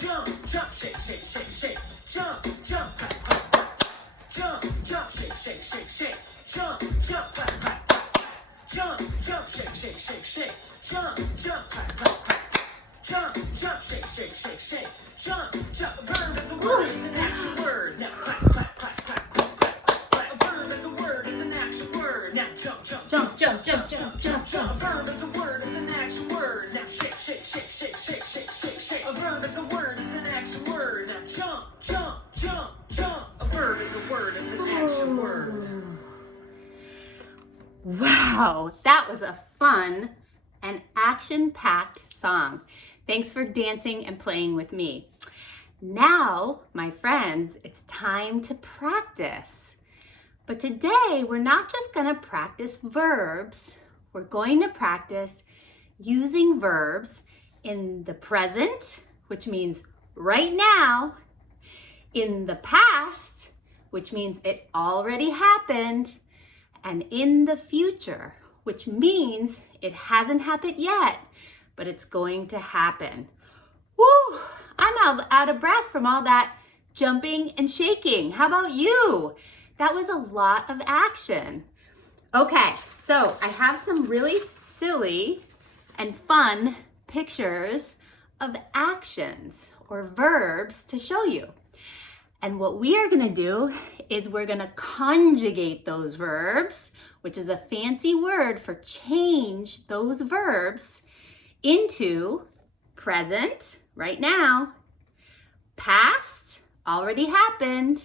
jump, jump, shake, shake, shake, shake, jump, jump, clap, clap, clap, jump, jump, shake, shake, shake, shake, jump, jump, clap, clap, clap, jump, jump, shake, shake, shake, shake, jump, jump, clap, clap, clap, jump, jump, shake, shake, shake, shake, jump, jump. A verb is a word, it's an action word. Now clap, clap, clap, clap, clap, clap, clap, clap. A verb is a word, it's an action word. Now jump, jump, jump, jump, jump, jump, jump, jump. A verb is a word, it's an action word. Now shake, shake, shake, shake, shake, shake, shake, shake. A verb is a word, it's an action word. Now jump, jump, jump, jump. A verb is a word, it's an action word. Wow, that was a fun and action-packed song. Thanks for dancing and playing with me. Now, my friends, it's time to practice. But today, we're not just going to practice verbs. We're going to practice using verbs in the present, which means right now, in the past, which means it already happened, and in the future, which means it hasn't happened yet, but it's going to happen. Woo! I'm out of breath from all that jumping and shaking. How about you? That was a lot of action. Okay, so I have some really silly and fun pictures of actions or verbs to show you. And what we are going to do is we're going to conjugate those verbs, which is a fancy word for change those verbs into present, right now, past, already happened,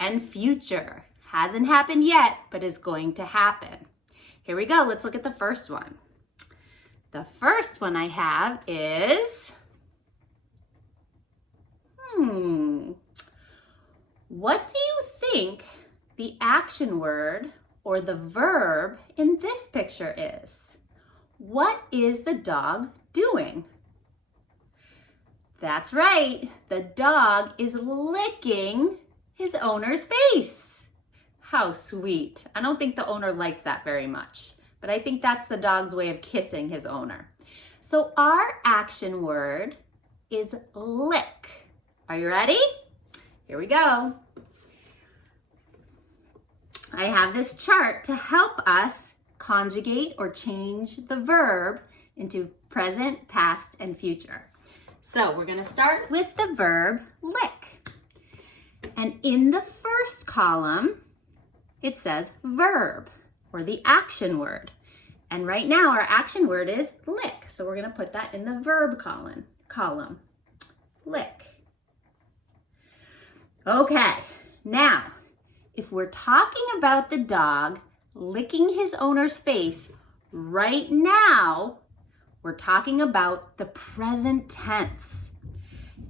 and future, hasn't happened yet, but is going to happen. Here we go. Let's look at the first one. The first one I have is, what do you think the action word or the verb in this picture is? What is the dog doing? That's right, the dog is licking his owner's face. How sweet. I don't think the owner likes that very much, but I think that's the dog's way of kissing his owner. So our action word is lick. Are you ready? Here we go. I have this chart to help us conjugate or change the verb into present, past, and future. So we're going to start with the verb lick. And in the first column, it says verb or the action word. And right now our action word is lick. So we're going to put that in the verb column. Lick. Okay, now if we're talking about the dog licking his owner's face right now, we're talking about the present tense.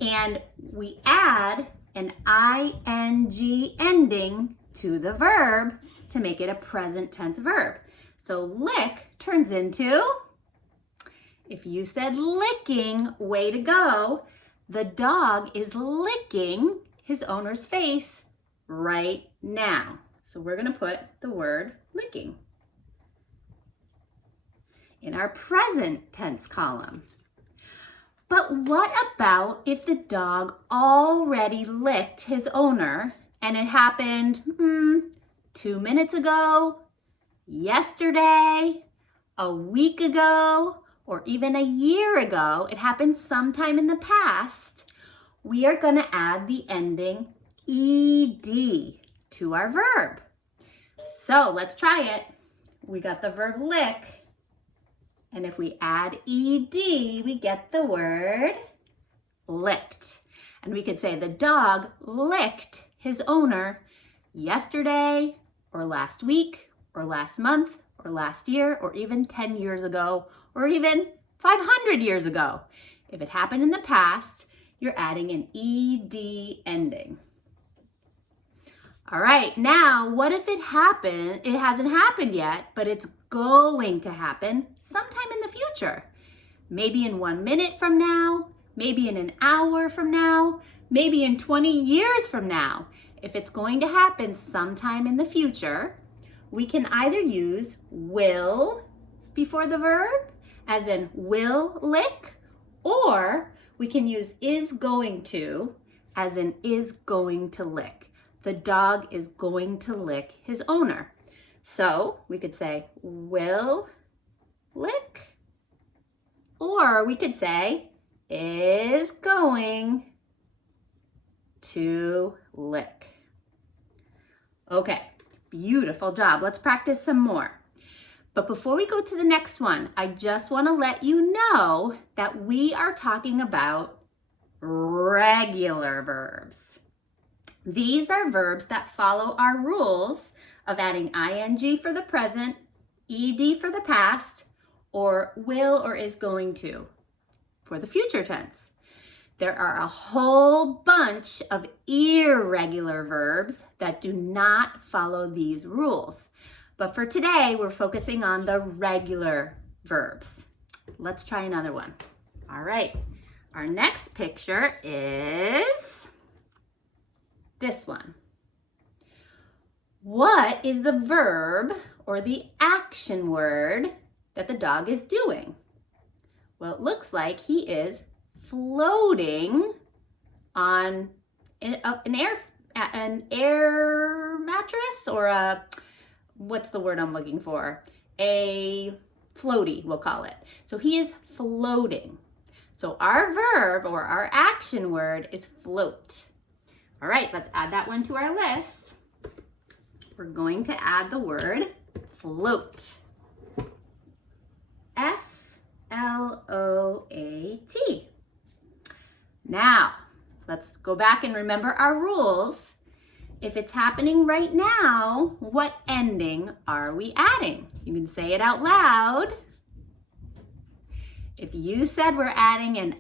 And we add an ing ending to the verb to make it a present tense verb. So lick turns into, if you said licking, way to go, the dog is licking his owner's face right now. So we're going to put the word licking in our present tense column. But what about if the dog already licked his owner and it happened 2 minutes ago, yesterday, a week ago, or even a year ago? It happened sometime in the past. We are going to add the ending ed to our verb. So let's try it. We got the verb lick, and if we add ed, we get the word licked. And we could say the dog licked his owner yesterday, or last week, or last month, or last year, or even 10 years ago, or even 500 years ago. If it happened in the past, you're adding an ed ending. All right, now what if it hasn't happened yet, but it's going to happen sometime in the future? Maybe in 1 minute from now, maybe in an hour from now, maybe in 20 years from now. If it's going to happen sometime in the future, we can either use will before the verb, as in will lick, or We can use is going to as in is going to lick. The dog is going to lick his owner. So we could say will lick, or we could say is going to lick. Okay, beautiful job. Let's practice some more. But before we go to the next one, I just want to let you know that we are talking about regular verbs. These are verbs that follow our rules of adding ing for the present, ed for the past, or will or is going to for the future tense. There are a whole bunch of irregular verbs that do not follow these rules. But for today, we're focusing on the regular verbs. Let's try another one. All right, our next picture is this one. What is the verb or the action word that the dog is doing? Well, it looks like he is floating on an air mattress, or a, what's the word I'm looking for? A floaty, we'll call it. So he is floating. So our verb or our action word is float. All right, let's add that one to our list. We're going to add the word float. F-L-O-A-T. Now, let's go back and remember our rules. If it's happening right now, what ending are we adding? You can say it out loud. If you said we're adding an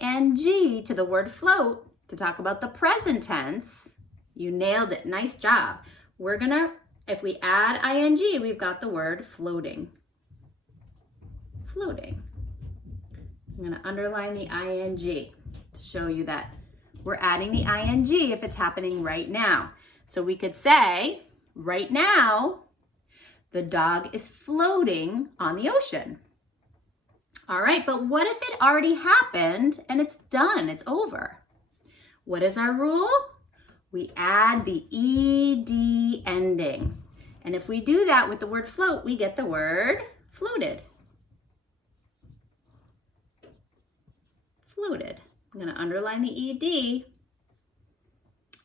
ing to the word float to talk about the present tense, you nailed it. Nice job. If we add ing, we've got the word floating. Floating. I'm going to underline the ing to show you that we're adding the ing if it's happening right now. So we could say, right now, the dog is floating on the ocean. All right, but what if it already happened and it's done, it's over? What is our rule? We add the ed ending. And if we do that with the word float, we get the word floated. Floated. I'm going to underline the ed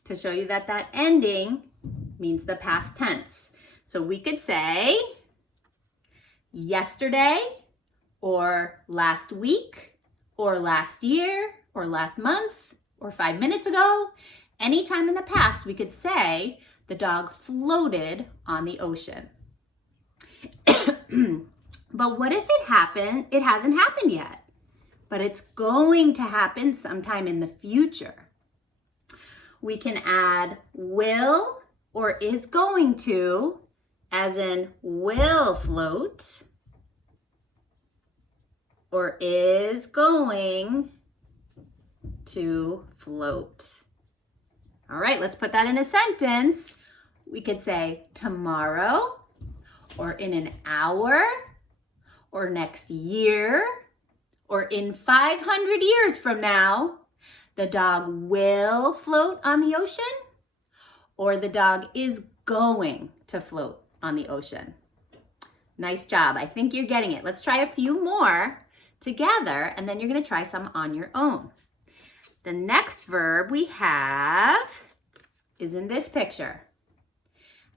to show you that that ending means the past tense. So we could say yesterday, or last week, or last year, or last month, or 5 minutes ago. Anytime in the past, we could say the dog floated on the ocean. But what if it happened? It hasn't happened yet, but it's going to happen sometime in the future. We can add will or is going to, as in will float, or is going to float. All right, let's put that in a sentence. We could say tomorrow, or in an hour, or next year, or in 500 years from now, the dog will float on the ocean, or the dog is going to float on the ocean. Nice job. I think you're getting it. Let's try a few more together, and then you're going to try some on your own. The next verb we have is in this picture.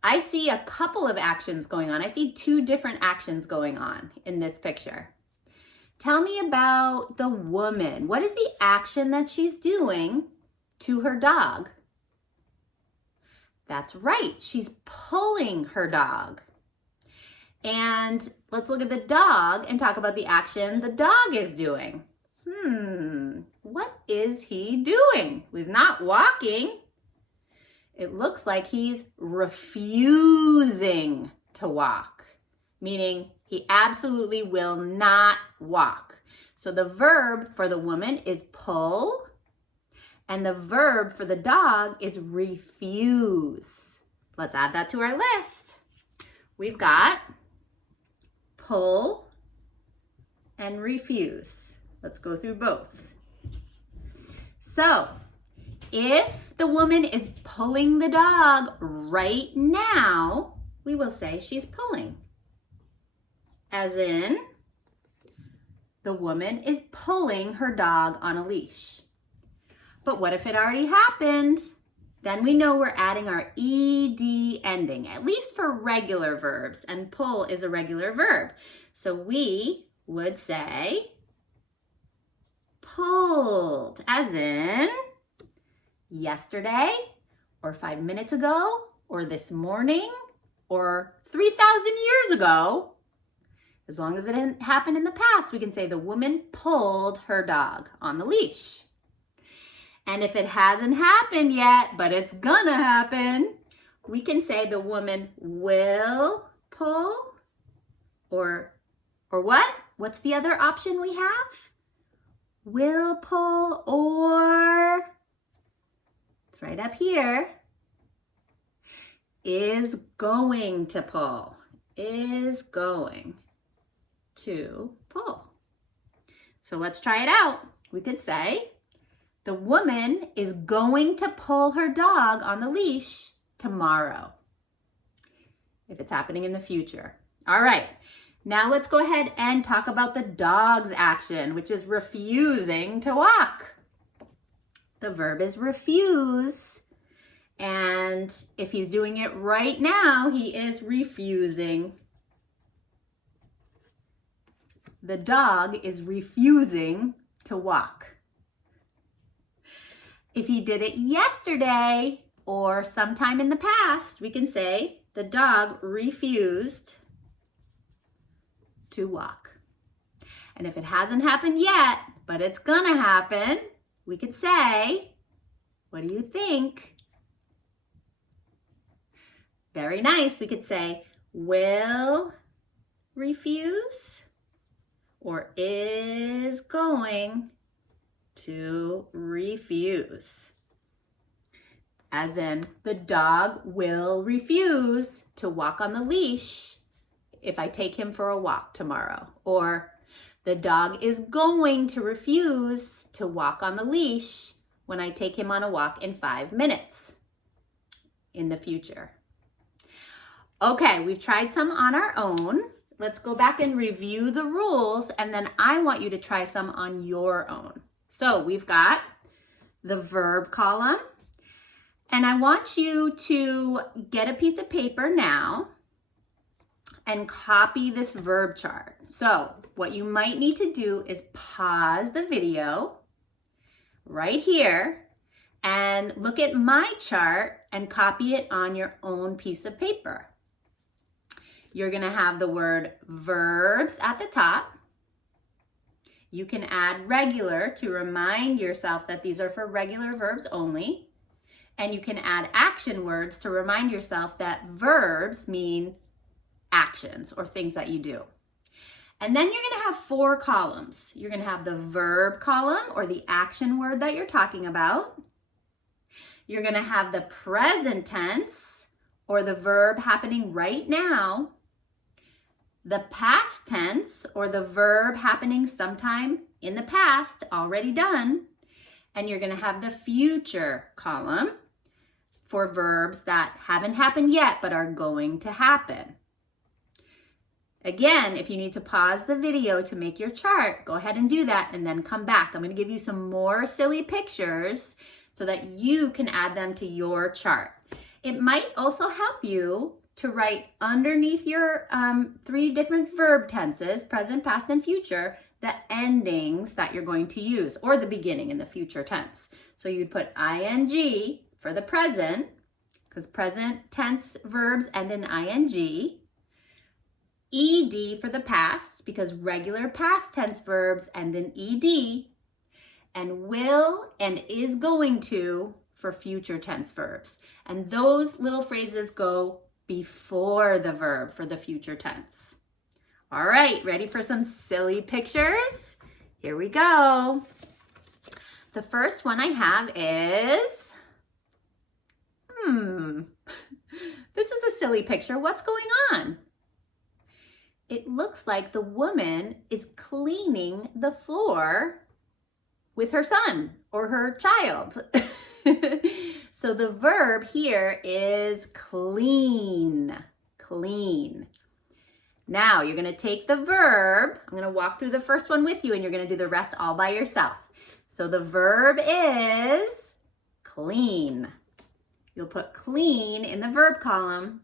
I see a couple of actions going on. I see two different actions going on in this picture. Tell me about the woman. What is the action that she's doing to her dog? That's right. She's pulling her dog. And let's look at the dog and talk about the action the dog is doing. What is he doing? He's not walking. It looks like he's refusing to walk, meaning he absolutely will not walk. So the verb for the woman is pull, and the verb for the dog is refuse. Let's add that to our list. We've got pull and refuse. Let's go through both. So, if the woman is pulling the dog right now, we will say she's pulling. As in, the woman is pulling her dog on a leash. But what if it already happened? Then we know we're adding our ed ending, at least for regular verbs, and pull is a regular verb. So we would say pulled, as in yesterday, or 5 minutes ago, or this morning, or 3,000 years ago. As long as it didn't happen in the past, we can say the woman pulled her dog on the leash. And if it hasn't happened yet, but it's gonna happen, we can say the woman will pull, or what? What's the other option we have? Will pull, or it's right up here, is going to pull, is going to pull. So let's try it out. We could say, the woman is going to pull her dog on the leash tomorrow, if it's happening in the future. All right, now let's go ahead and talk about the dog's action, which is refusing to walk. The verb is refuse, and if he's doing it right now, he is refusing. The dog is refusing to walk. If he did it yesterday or sometime in the past, we can say the dog refused to walk. And if it hasn't happened yet, but it's gonna happen, we could say, what do you think? Very nice. We could say, will refuse, or is going to refuse. As in, the dog will refuse to walk on the leash if I take him for a walk tomorrow. Or the dog is going to refuse to walk on the leash when I take him on a walk in 5 minutes in the future. Okay, we've tried some on our own. Let's go back and review the rules, and then I want you to try some on your own. So we've got the verb column, and I want you to get a piece of paper now and copy this verb chart. So what you might need to do is pause the video right here and look at my chart and copy it on your own piece of paper. You're gonna have the word verbs at the top. You can add regular to remind yourself that these are for regular verbs only. And you can add action words to remind yourself that verbs mean actions or things that you do. And then you're gonna have 4 columns. You're gonna have the verb column, or the action word that you're talking about. You're gonna have the present tense, or the verb happening right now. The past tense, or the verb happening sometime in the past, already done. And you're gonna have the future column for verbs that haven't happened yet but are going to happen. Again, if you need to pause the video to make your chart, go ahead and do that and then come back. I'm gonna give you some more silly pictures so that you can add them to your chart. It might also help you to write underneath your 3 different verb tenses, present, past, and future, the endings that you're going to use, or the beginning in the future tense. So you'd put ing for the present, because present tense verbs end in ing. Ed for the past, because regular past tense verbs end in ed. And will and is going to for future tense verbs. And those little phrases go before the verb for the future tense. All right, ready for some silly pictures? Here we go. The first one I have is, this is a silly picture. What's going on? It looks like the woman is cleaning the floor with her son or her child. So the verb here is clean, clean. Now you're gonna take the verb, I'm gonna walk through the first one with you and you're gonna do the rest all by yourself. So the verb is clean. You'll put clean in the verb column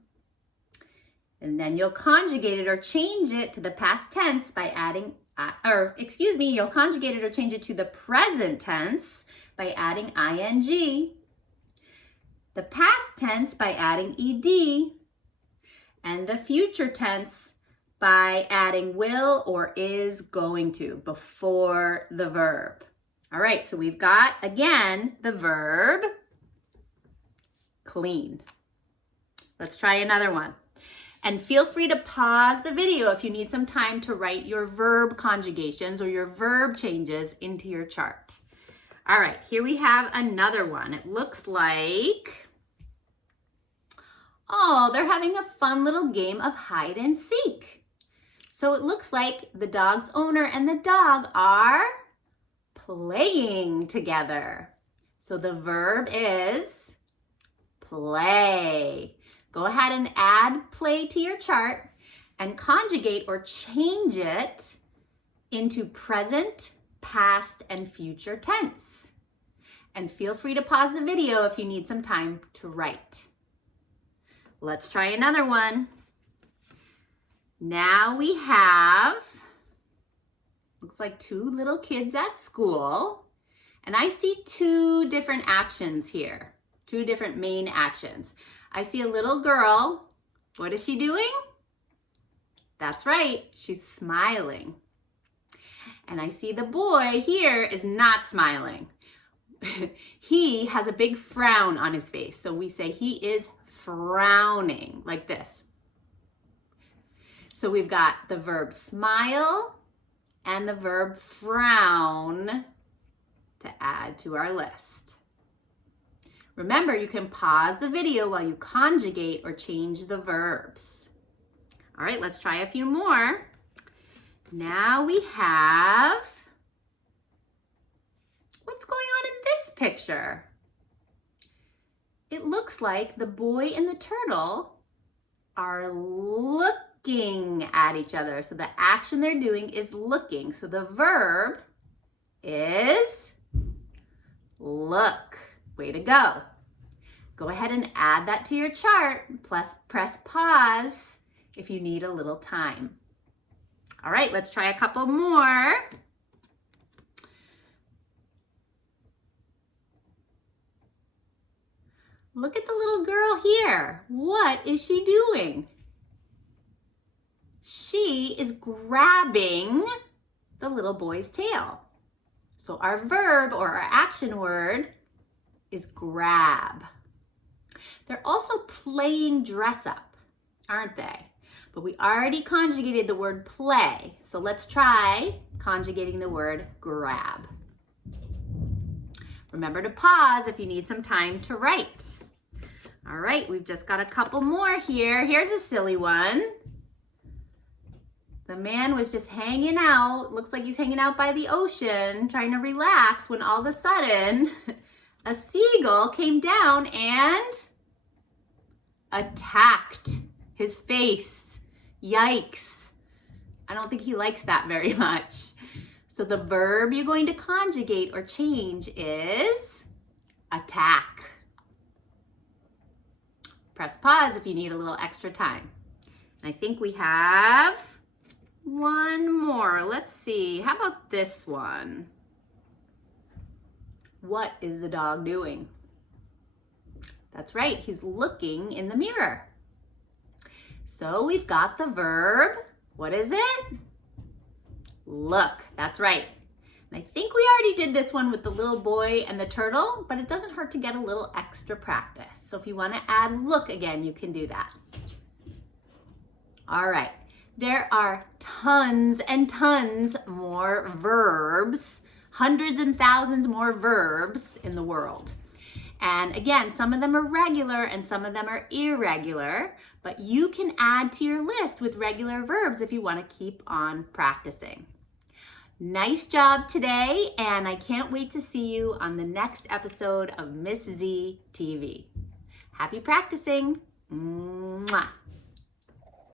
and then you'll conjugate it or change it to the past tense by adding, you'll conjugate it or change it to the present tense by adding ing, the past tense by adding ed, and the future tense by adding will or is going to before the verb. All right, so we've got, again, the verb clean. Let's try another one. And feel free to pause the video if you need some time to write your verb conjugations or your verb changes into your chart. All right, here we have another one. It looks like, oh, they're having a fun little game of hide and seek. So it looks like the dog's owner and the dog are playing together. So the verb is play. Go ahead and add play to your chart and conjugate or change it into present, past, and future tense. And feel free to pause the video if you need some time to write. Let's try another one. Now we have, looks like two little kids at school, and I see two different actions here, two different main actions. I see a little girl. What is she doing? That's right, she's smiling. And I see the boy here is not smiling. He has a big frown on his face. So we say he is frowning, like this. So we've got the verb smile and the verb frown to add to our list. Remember, you can pause the video while you conjugate or change the verbs. All right, let's try a few more. Now we have, what's going on in this picture? It looks like the boy and the turtle are looking at each other. So the action they're doing is looking. So the verb is look. Way to go. Go ahead and add that to your chart. Plus press pause if you need a little time. All right, let's try a couple more. Look at the little girl here. What is she doing? She is grabbing the little boy's tail. So our verb or our action word is grab. They're also playing dress up, aren't they? But we already conjugated the word play. So let's try conjugating the word grab. Remember to pause if you need some time to write. All right, we've just got a couple more here. Here's a silly one. The man was just hanging out. Looks like he's hanging out by the ocean, trying to relax, when all of a sudden, a seagull came down and attacked his face. Yikes. I don't think he likes that very much. So the verb you're going to conjugate or change is attack. Press pause if you need a little extra time. I think we have one more. Let's see. How about this one? What is the dog doing? That's right. He's looking in the mirror. So we've got the verb. What is it? Look. That's right. And I think we already did this one with the little boy and the turtle, but it doesn't hurt to get a little extra practice. So if you want to add look again, you can do that. All right. There are tons and tons more verbs, hundreds and thousands more verbs in the world. And again, some of them are regular and some of them are irregular, but you can add to your list with regular verbs if you want to keep on practicing. Nice job today, and I can't wait to see you on the next episode of Miss Z TV. Happy practicing. Mwah.